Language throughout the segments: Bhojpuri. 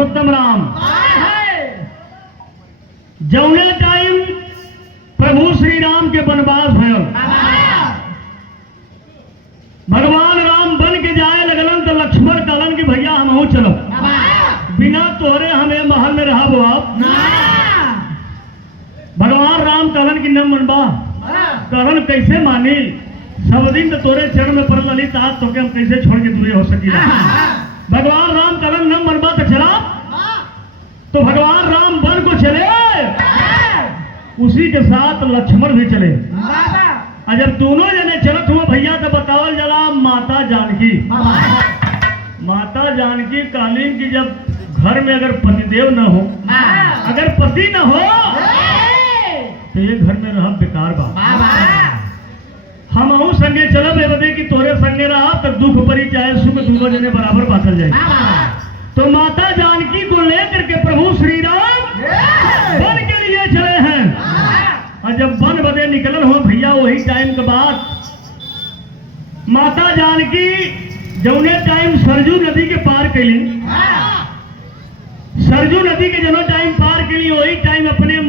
पुरुषोत्तम राम। जौने टाइम प्रभु श्री राम के वनवास भयल, भगवान राम बन के जाए लगलन तो लक्ष्मण कहलन कि भैया हमहू चलो, बिना तोहरे हमें महल में रहा बाप। भगवान राम कहलन कि न मनबा। कहलन कैसे मानी, सब दिन तो तोरे चरण में पड़ल रही, आज तो हम कैसे छोड़ के दूरे हो सकी। भगवान राम कहलन न मनबा तो चला। तो भगवान राम वन को चले, उसी के साथ लक्ष्मण भी चले। और जब दोनों जने चलत हुए भैया तो बतावल जला माता जानकी। माता जानकी कालीन की जब घर में अगर पतिदेव न हो, अगर पति न हो तो ये घर में रह बेकार बा। हम संगे चलब बदे कि तोरे संगे रहा तो दुख परी चाहे सुख दोनों जने बराबर बांटल जाए। तो माता जानकी को लेकर के प्रभु श्री राम वन के लिए चले हैं। और जब वन बदे निकलन हो भैया, वही टाइम के बाद माता जानकी जौने टाइम सरजू नदी के पार कैली, सरजू नदी के जनो टाइम पार कैली, वही टाइम अपने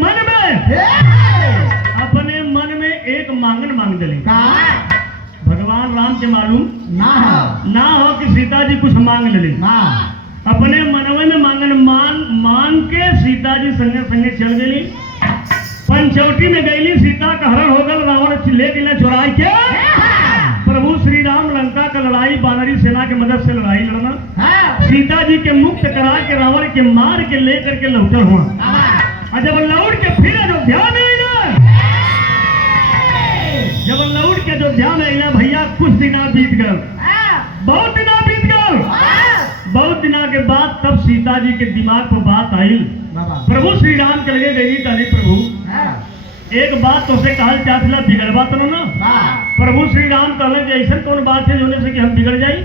मन में एक मांगन मांग दिली। भगवान राम के मालूम ना हो कि सीता जी कुछ मांग ले। अपने मनवे में मांगन मान के सीता जी संगे संगे चल गई। पंचवटी में गईली, सीता का हरण हो गल, रावण ले गई चुराई के। प्रभु श्री राम लंका का लड़ाई बानरी सेना के मदद से लड़ाई लड़ना, सीता जी के मुक्त करा के रावण के मार के लेकर के लौटल हुआ। और जब लौट के फिर अयोध्या में अयोध्या में भैया कुछ दिना बीत गए, बहुत दिना बीत गए। बहुत दिना के बाद तब सीता जी के दिमाग पर बात आई। प्रभु श्री राम के लगे गई कहली प्रभु एक बात तो से कहल चाहला बिगड़बा तो ना। प्रभु श्री राम कहले कि ऐसा कौन बात है जोने से कि हम बिगड़ जाई।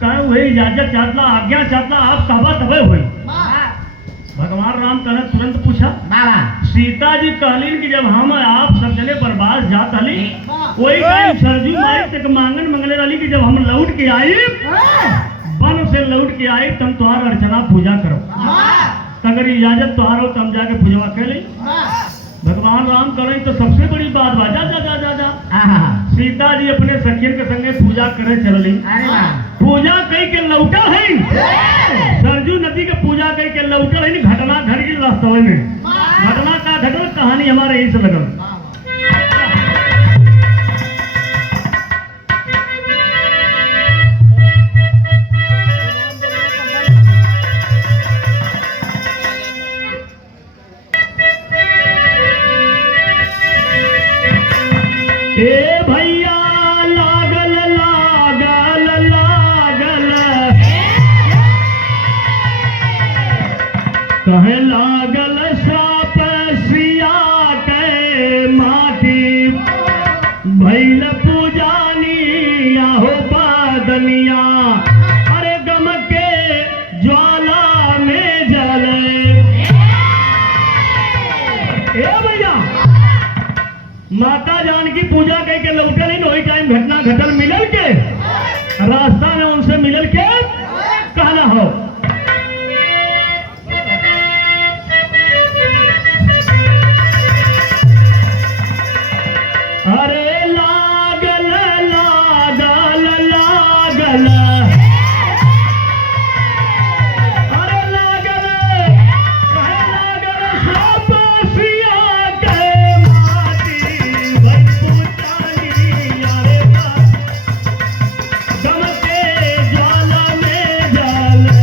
कहे वही इजाजत चाहला, आज्ञा चाहला, आप कहबा तबे हुई। भगवान राम कहने तुरंत पूछा। सीता जी कहलीन कि जब हम आप सब जने बर्बाद जात हली, वही टाइम सरजू माई तक मांगन मंगले रही कि जब हम लौट के आई, वन से लौट के आई, तुम तुम्हारा अर्चना पूजा करो। अगर इजाजत तुहार हो तम जाके पूजा कर ली। भगवान राम करे तो सबसे बड़ी बात बा, जा जा जा जा जा। सीता जी अपने सखियन के संगे पूजा करे चलली। पूजा कई के लौटा है, सरजू नदी के पूजा कई के लौटल है। घटना घट गई रास्ते में। घटना का घटल, कहानी हमारे यही से लगल। ए भैया लागल लागल लागल, कहे लागल साप सिया के माटी, भैल पूजानी आहो बादनिया, अरे गम के ज्वाला में जले। ए भैया माता जानकी पूजा कह के लौटल ही, वही टाइम घटना घटल मिलल के रास्ता में उनसे मिलल के कहना हो। अरे लागल लागल लागल, अरे लागल कहे लागल साप सिया के माटी, भई पूजानी आरे बात, गम के ज्वाला में जले।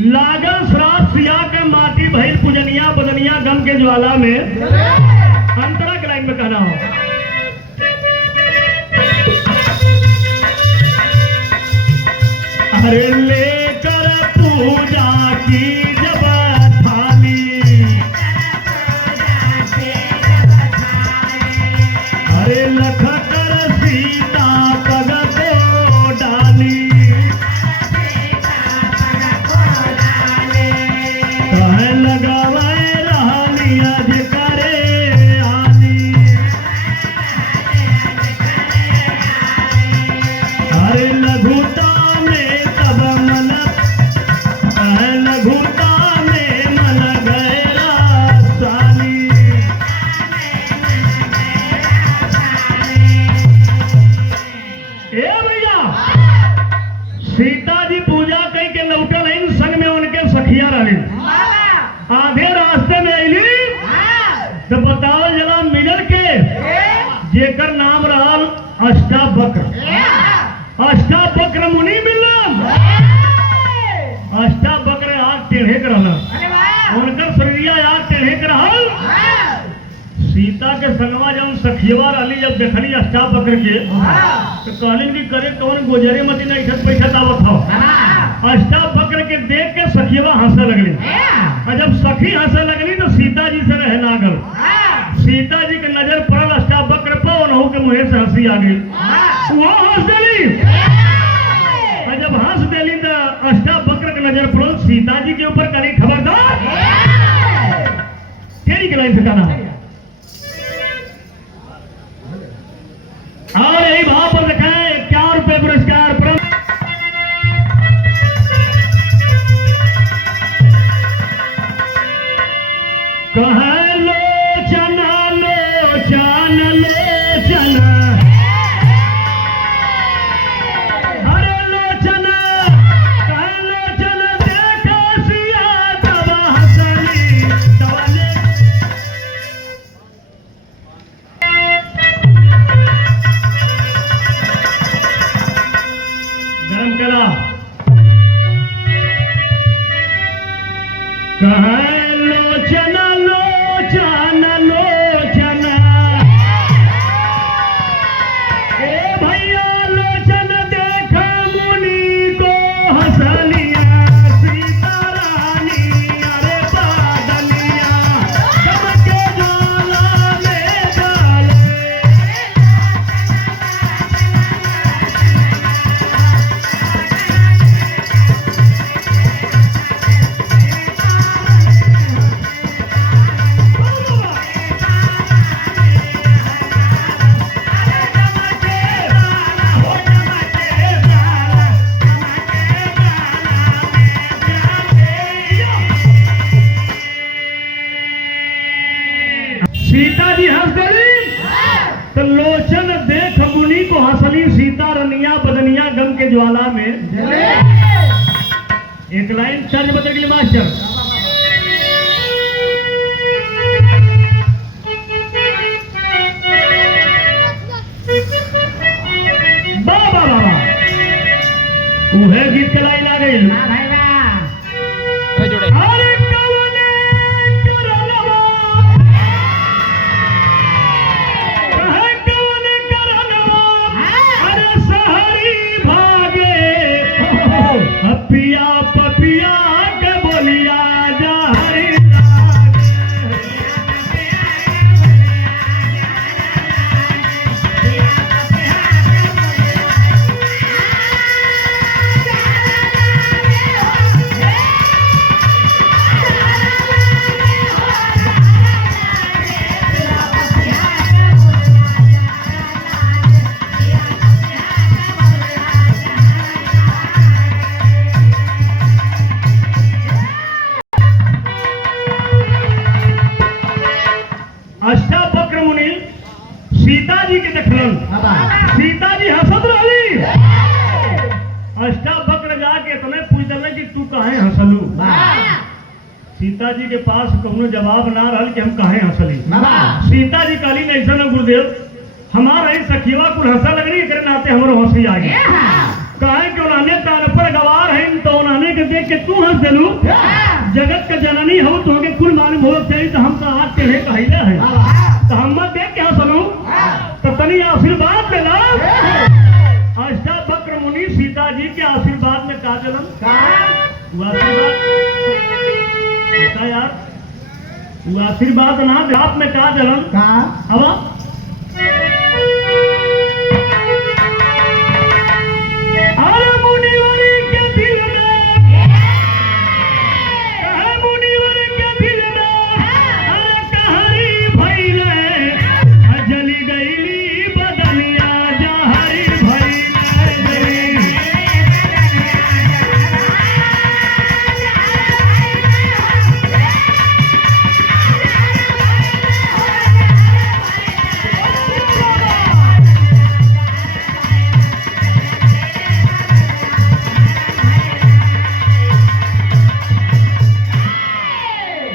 लागल श्राप सिया के माटी, भैल पूजनिया बदनिया, गम के ज्वाला में। अंतरा के लाइन में कहना हो। अरे लेकर पूजा की जब थाली, अष्टावक्र अष्टावक्र मुनि मिलम अष्टावक्र आग टेढ़े कर उनकर शरीरिया आग टेढ़े कर सीता के संगवा जब सखियवा रही जब देखली अष्टावक्र के तो कहलिन कि करे कौन गुजरे मती ना इधर पैसा दावत हो अष्टावक्र के देख के सखियवा हंसे लगली और जब सखी हंसे लगली तो सीता जी से रह लागल सीता जी के नजर पड़ल अष्टावक्र पर उन्हों के मुँह से हंसी आ गई वो हंस देली और जब हंस देली तो अष्टावक्र के नजर पड़ल सीता जी के ऊपर करी खबरदार तेरी के लाइन से गाना और यही भाव पर रखा है 51 रुपए पुरस्कार कहे लोचना लोचन लोचना अरे लोचना कहे लोचना देखा सिया दवा हसनी दवाले गरम करा कहे लोचना लोचन लोचन ए भैया लोचन देखा मुनि को हंसलिया सीता रानी अरे बादलिया चमके ज्वाला में डाले सीता जी हंस गई तो लोचन देख मुनि को हंसली सीता रनिया बदनिया गम के ज्वाला में एक लाइन चंद बदल गई मास्टर बाबा बाबा वह गीत के लाइन आ गई अरे पिया पपिया के बोलिया जा हरी अष्टावक्र मुनि सीता जी के देखलन सीता जी हंसत रही अष्टावक्र जाके इतने पूछ दिले कि तू काहे हंसलू सीता जी के पास कोनो जवाब ना रहल कि हम काहे हंसली सीता जी कहली नहीं ऐसा न गुरुदेव हमारा ही सखीवा कुल हंसा लगनी एकरे नाते हमरो हंसी आ गई काहे कि उन्होंने कान पर गवार है तो उन्होंने के देख के तू हंस देलू जगत के जननी हो तो के कुल मालूम हो चाहिए तो हम तो आज टेढ़े कहले है तो हम मत देख के हंसलू तो तनी आशीर्वाद देला अष्टावक्र मुनि सीता जी के आशीर्वाद में का दिलन वो आशीर्वाद बता यार वो आशीर्वाद ना आप में का दिलन अब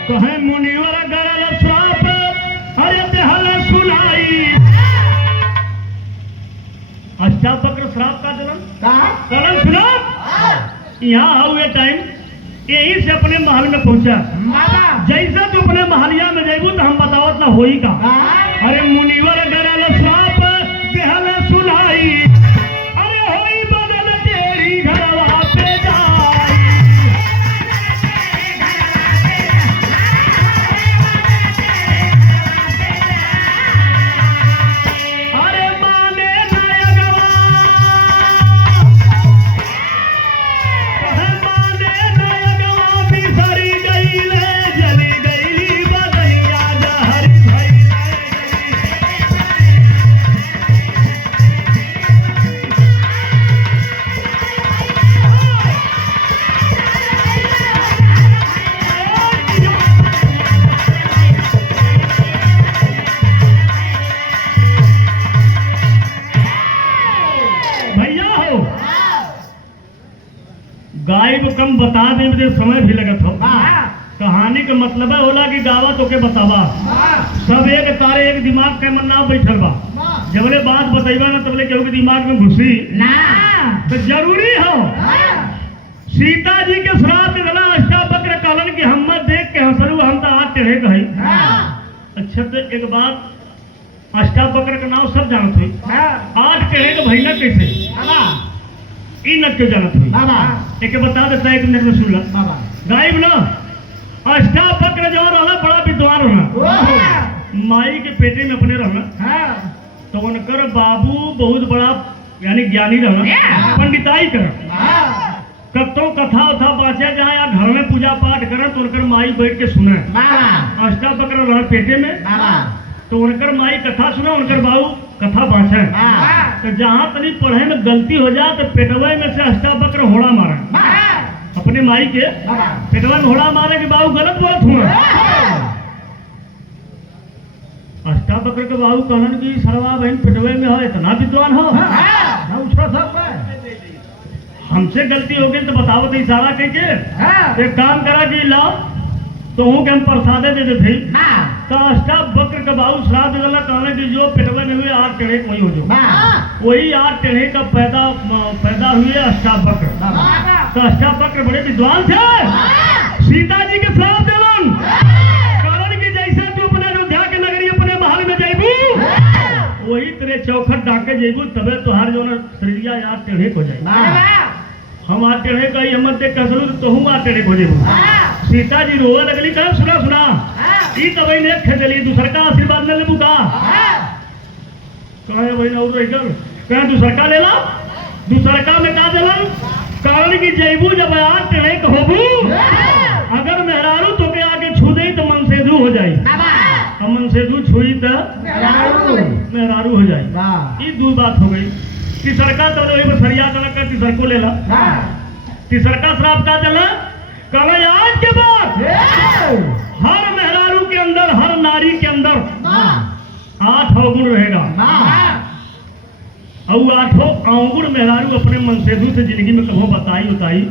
कहे मुनिवर गरल श्राप हर बेहल सुनाई अष्टावक्र श्राप का चलन कलन सुनो। यहाँ आओ ये टाइम यही से अपने महल में पहुंचा। जैसे तू अपने महलिया में जेबू तो हम बताओ ना होई का। अरे मुनिवर गरल श्राप देहल सुनाई, अरे होई बदल तेरी घरवा पे जाई। अरे माने नायगवा, माने नायगवा बिसरी गईले, जली गईली बदलिया जहरी भई। भैया हो गायब कम बता दे मुझे समय भी लगत हो। कहानी का मतलब है होला कि गावा तो के बतावा सब एक तारे एक दिमाग के मन ना बैठल बा। जबले बात बतैबा ना तबले केहू के दिमाग में घुसी तो जरूरी हो। सीता जी के श्राप दिला अष्टावक्र कहलन कि हम देख के हंसलू हम तो आज टेढ़े कही। अच्छा तो एक बात अष्टावक्र का नाम सब जानत हुई, आज टेढ़े का भैया कैसे ई न क्यों जानत हुई एक बता देता है। एक मिनट में सुन ला गायब ना अष्टावक्र जो रहना बड़ा विद्वान रहना, माई के पेटे में अपने रहना तो उनकर बाबू बहुत बड़ा यानी ज्ञानी रहना, पंडिताई कर कब तो कथा उथा बाँचे जहाँ या घर में पूजा पाठ करे तो उनकर माई बैठ के सुने। अष्टावक्र रहना पेटे में तो उनकर माई कथा सुना, उनकर बाबू कथा बाँचे। तो जहाँ तनी पढ़े में गलती हो जाए तो पेटवे में से अष्टावक्र होड़ा मारे अपने माई के पेटवा में होड़ा मारे कि बाबू गलत बोलत हुआ। अष्टावक्र के बाबू कहन की सरवा बहन पेटवे में हो इतना विद्वान हो हमसे गलती हो गई तो बताओ तो इशारा कह के एक काम करा कि लाओ तो हूँ कि हम प्रसादे दे दे थे तो अष्टावक्र के बाबू श्राप दिला कहने की जो पेटवे में हुए आठ टेढ़े वही हो जो वही आठ टेढ़े का पैदा हुए अष्टावक्र। तो अष्टावक्र बड़े विद्वान थे। सीता जी के श्राप दिलन कारण की जैसे तू अपने अयोध्या के नगरी अपने महल में जेबू वही तेरे चौखट डाके जेबू तबे तुहार जो शरीरिया यार टेढ़े हो जाए। हम आ टेढ़े का हिम्मत देख कसलू तो हूँ आ टेढ़े हो जेबू। सीता जी रोवे लगली कह सुना सुना ई तबई ने खेदली दूसर का आशीर्वाद न लेबू का कहे भाई और रह गल कहे दूसर का लेला दूसर का में का देलन कारण की जेबू जब यार टेढ़े होबू अगर मेहरारू तो के आगे छू दे तो मन से हो जाई मन से छुई तो मेहरारू हो जाई। ये दो बात हो गई। तीसरका तो वही बसरिया कर तीसर को लेला तीसरका श्राप का चला कल आज के बाद हर मेहरारू के अंदर हर नारी के अंदर 8 अवगुण रहेगा और 8 अवगुण मेहरारू अपने मनसेधु से जिंदगी में कहो बताई उताई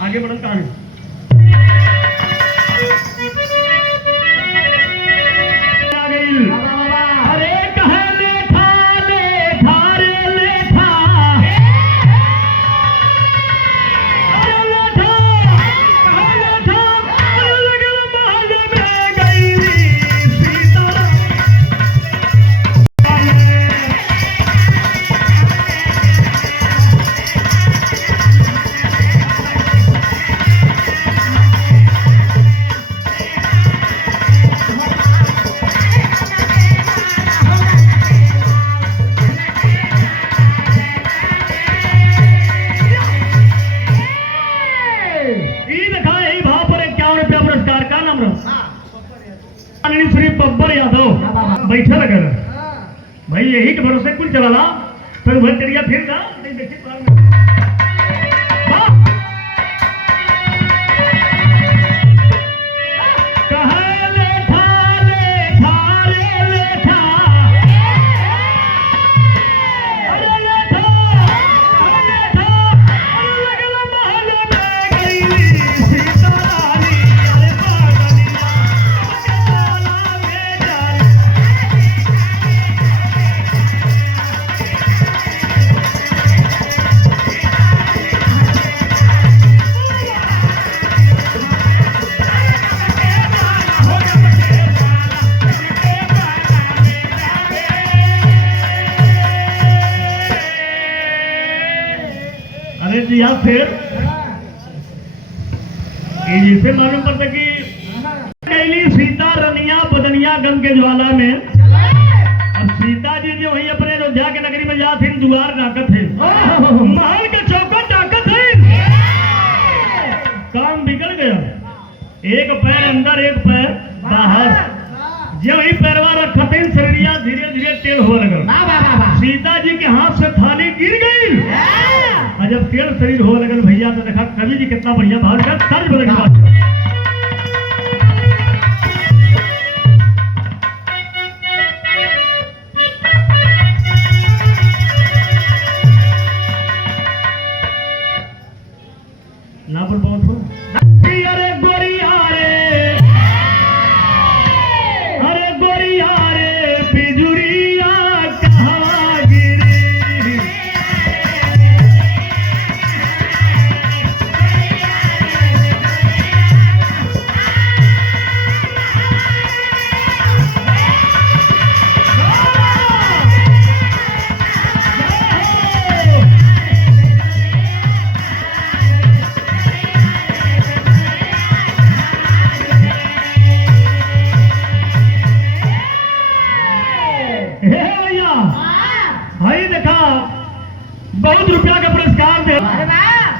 आगे बढ़ल कहानी। अरे कहे लेखा लेखा रे लेखा अरे लेखा कहे लेखा लगल महल में गई सीता श्री बब्बर यादव बैठा लगा भाई यही के भरोसे कुल चला फिर वह तेरिया फिर का नहीं देखी दिया फिर जिसे मालूम पड़ता कि कैली सीता रनिया बदनिया गम के ज्वाला में। अब सीता जी जो वही अपने अयोध्या के नगरी में जाते हैं जुआर डाकत है, महल के चौकट डाकत है। काम बिगड़ गया, एक पैर अंदर एक पैर बाहर। जब वही पैरवा रखते शरीरिया धीरे धीरे टेढ़ हो लगा। सीता जी के हाथ से थाली गिर गई और जब टेढ़ शरीर हो लगल भैया तो देखा कवि जी कितना बढ़िया भाव का तर्ज बदल। ना पर बहुत हो अरे गोरिया रे, अरे गोरिया रे बिजुरिया कहाँ गिरी। भाई देखा बहुत रुपया का पुरस्कार दे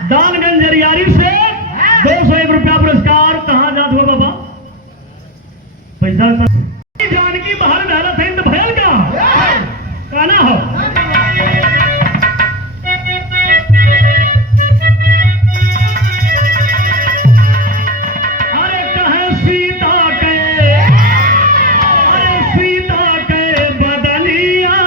दानगंज जरियारी से 201 रुपया पुरस्कार। कहाँ जात हुआ बाबा पैसा जानकी बाहर मेहनत है तो भयल का कहना हो। अरे कहे सीता के, अरे सीता के बदनिया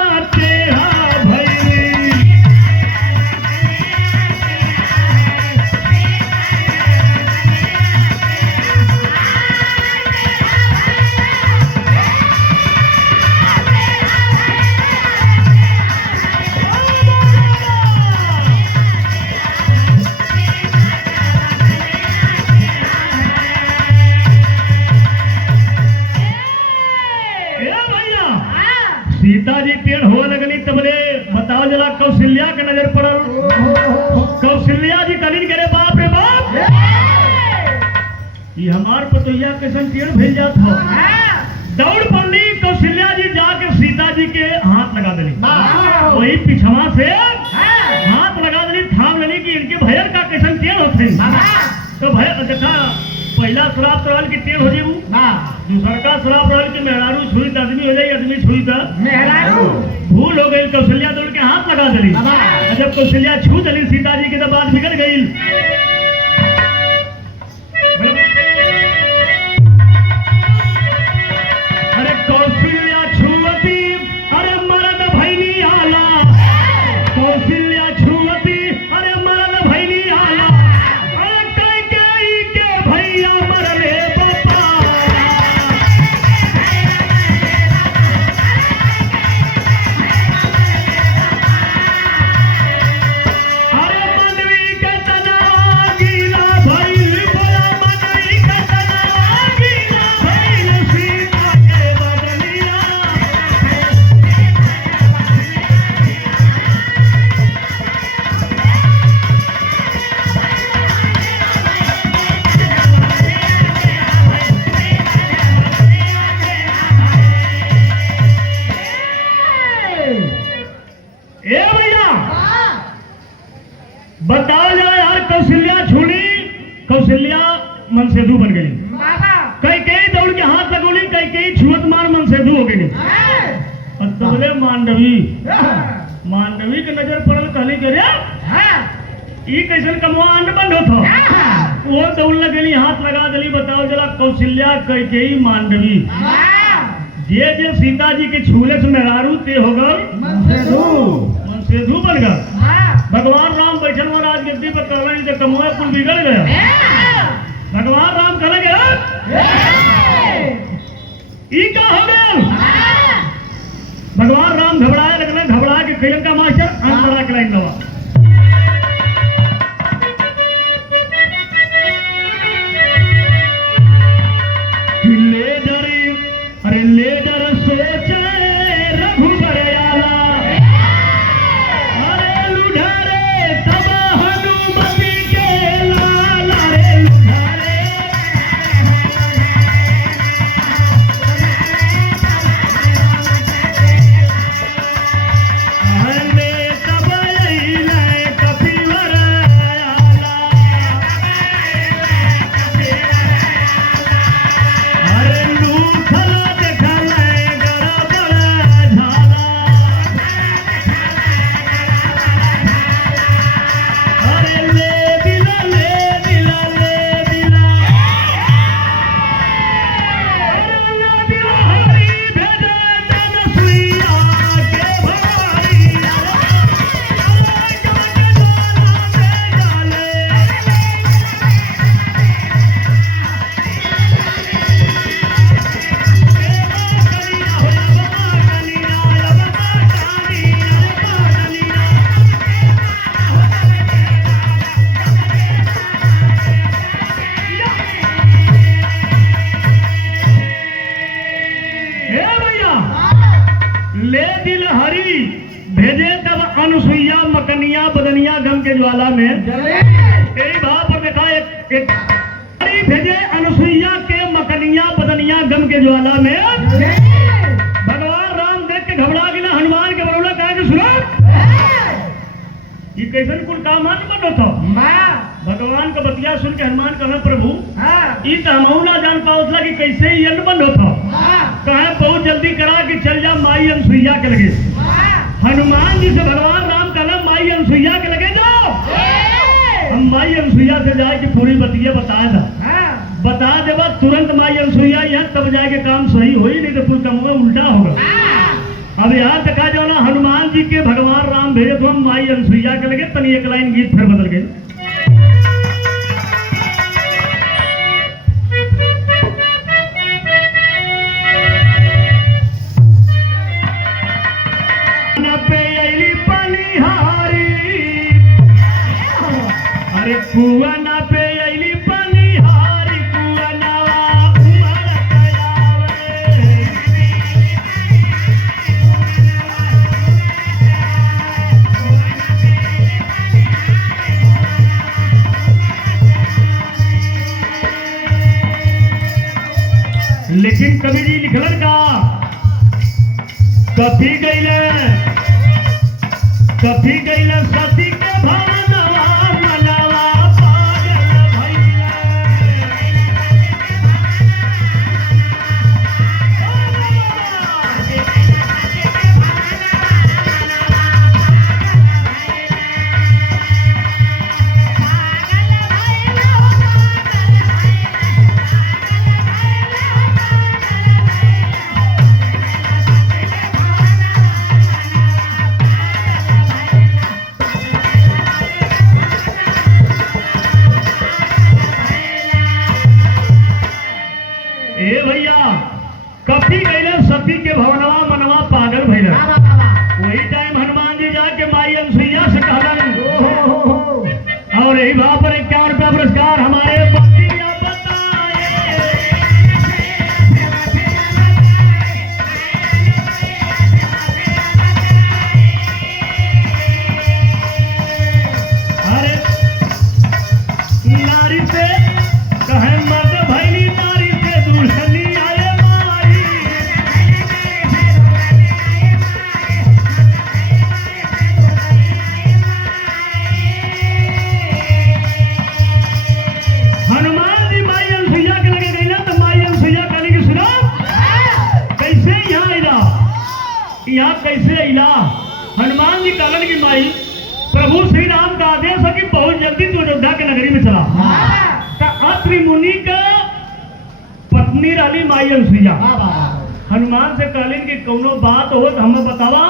सीता जी टेढ़ हो लगनी तबले बताओ जला कौशल्या के नजर पड़ल। कौशल्या जी कलिन करे बाप रे बाप ये हमार पतोहिया कैसन टेढ़ भेज जात हो। दौड़ पड़ली कौशल्या जी जाके सीता जी के हाथ लगा दिली, वही पिछवा से हाथ लगा दिली, थाम लेनी कि इनके भैर का कैसन टेढ़ होते। तो भैर देखा पहला श्राप रहल की टेढ़ हो जाऊ, दूसर का श्राप रहल की मेहरारू छुई तो आदमी हो जाए, आदमी छुई तो मेहरारू। भूल हो गई, कौशल्या दौड़ के हाथ लगा दिली। जब कौशल्या छू दिली सीता जी की तो बात बिगड़ गई। अरे कौशल्या छुअती अरे मरद भैनी आला, कौशल्या छुअती अरे मरद भैनी आला। भैया मरले बापा, अरे मनवी के तना गीला भइल, बोला मनवी के तना गीला भइल, सीता के बदलिया। ए भैया बताओ जरा यार, कौशल्या छूली, कौशल्या मनसेधु बन गई। कई कई दौड़ के हाथ लगोली, कई कई छुअत मार मनसेधु हो गई। और तबले मांडवी, मांडवी के नजर पड़ल, कहली करे ई कैसन कमुआ अंड बंद होता। वो दौड़ लगली, हाथ लगा दिली। बताओ जरा कौशल्या कई कई मांडवी जे जे सीता जी के छूले से मेहरारू ते हो गल मनसेधु बन गल। भगवान राम बैठल और आज गद्दी पर कहलन जे कमुआ कुल बिगड़ गया। भगवान राम कहेंगे ई का हो गल। भगवान राम घबराए लगने, घबरा के कहियन का मास्टर अंतरा के लाइन दवा। ले डरी अरे ले डर सोचे रघुबर आला, अरे लुढ़ारे तब हनुमान ज्वाला में यही भाव पर देखा एक भेजे अनुसुईया के मकनिया बदनिया गम के ज्वाला में भगवान राम देख के घबरा गिला हनुमान के बरौला कहा कि सुनो ये कैसन कुल काम नहीं बनो था भगवान का बतिया सुन के हनुमान कहा प्रभु ये तो हम ना जान पाओ कि कैसे ही अन्न बंद होता कहा बहुत जल्दी करा कि चल जा माई अनुसुईया के लगे हनुमान जी से भगवान राम कहला माई अनुसुईया के लगे जाओ हम माई अनुसुईया से जाए कि पूरी बतिया बताया था बता देवा तुरंत माई अनुसुईया यहाँ तब जाके काम सही हो ही नहीं तो फिर काम उल्टा होगा अब यहाँ तक आ जाओ ना हनुमान जी के भगवान राम भेजे तो हम माई अनुसुईया के लगे तनी एक लाइन गीत फिर बदल गए कुआना पे अली पनिहारी कुआनावा उमर कयावे लेकिन कवि जी लिखलन का कथी गईले सती के भवनवा कथी गईले सती के भवनवा मनवा पागल भइल वही टाइम हनुमान जी जाके माई अनुसुईया से कहलन और यही भाव पर 51 रुपया पुरस्कार हमारे बतिया बताए अरे नारी से कहे मर्द भैली नारी से दुल्हनी यहाँ कैसे इला हनुमान जी कहलन की माई प्रभु श्री राम का आदेश है कि बहुत जल्दी तू अयोध्या के नगरी में चला अत्रि मुनि का पत्नी रही माई अनुसुईया हनुमान से कहलन की कोनो बात हो तो हमें बतावा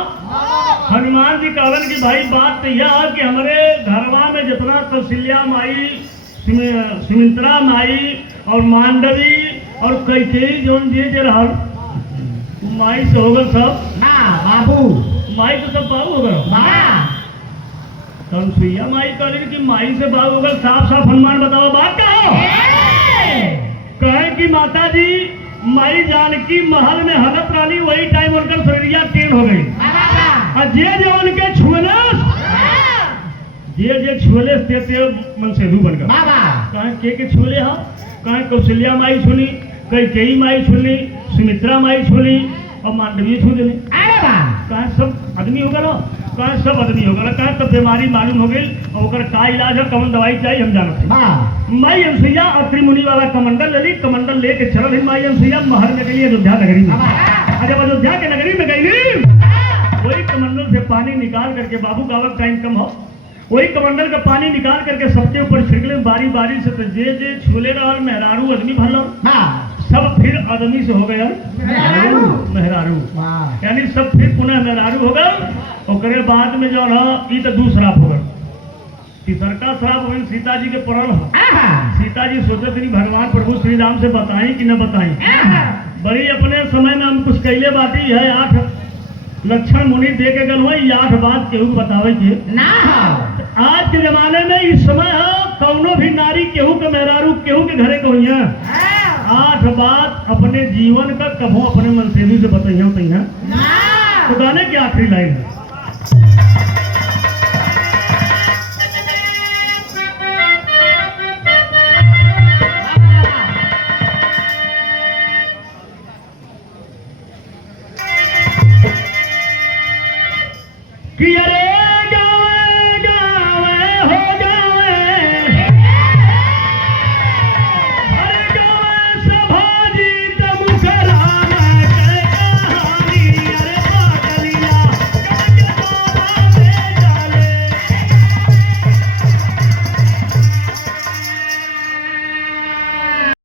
हनुमान जी कहलन की भाई बात तो यह है कि हमारे घरवा में जितना कौशल्या माई सुमित्रा माई और मांडवी और कैकेयी जोन जे रहा माई से होगा सब ना बाबू माई तो सब बाबू होगा अनुसुईया माई कह कि माई से बाबू होगा साफ साफ हनुमान बताओ बात कहे कि माता जी माई जानकी महल में हलत रानी वही टाइम उनकर शरीरिया टेन हो गई और जे उनके छुएले जे छुएले ते मन से रू बन गया कहे के छुएले हम कहे कौशल्या माई छुनी कैकेयी माई छुनी सुमित्रा माई छुनी और मांडवी छू देने कहा सब आदमी हो गया कहा सब आदमी हो गया कहा तब बीमारी मालूम हो गई और का इलाज है कौन दवाई चाहिए हम जानते माई अनुसुईया अत्रि मुनि वाला कमंडल ले कमंडल लेके चल माई अनुसुईया महल में गई अयोध्या नगरी में जब अयोध्या के नगरी में गई वही कमंडल से पानी निकाल करके बाबू का वक्त टाइम कम हो वही कमंडल का पानी निकाल करके सबके ऊपर छिड़कले बारी बारी से तो जे छूले रहा मेहरारू आदमी भरल सब फिर आदमी से हो गया मेहरारू यानी सब फिर पुनः मेहरारू हो गए और बाद में जो है तो दूसरा हो गया तीसरका श्राप वही सीता जी के पड़ल सीता जी सोचे थे भगवान प्रभु श्री राम से बताई कि न बताई बड़ी अपने समय में हम कुछ कैले बाती है 8 लक्षण मुनि दे के गल हुई 8 बात केहू बतावे के ना आज के जमाने में इस समय कौनो भी नारी केहू के मेहरारू केहू के घरे को 8 बात अपने जीवन का कभो अपने मनसेवी से बताइए तो गाने की आखिरी लाइन है कि अरे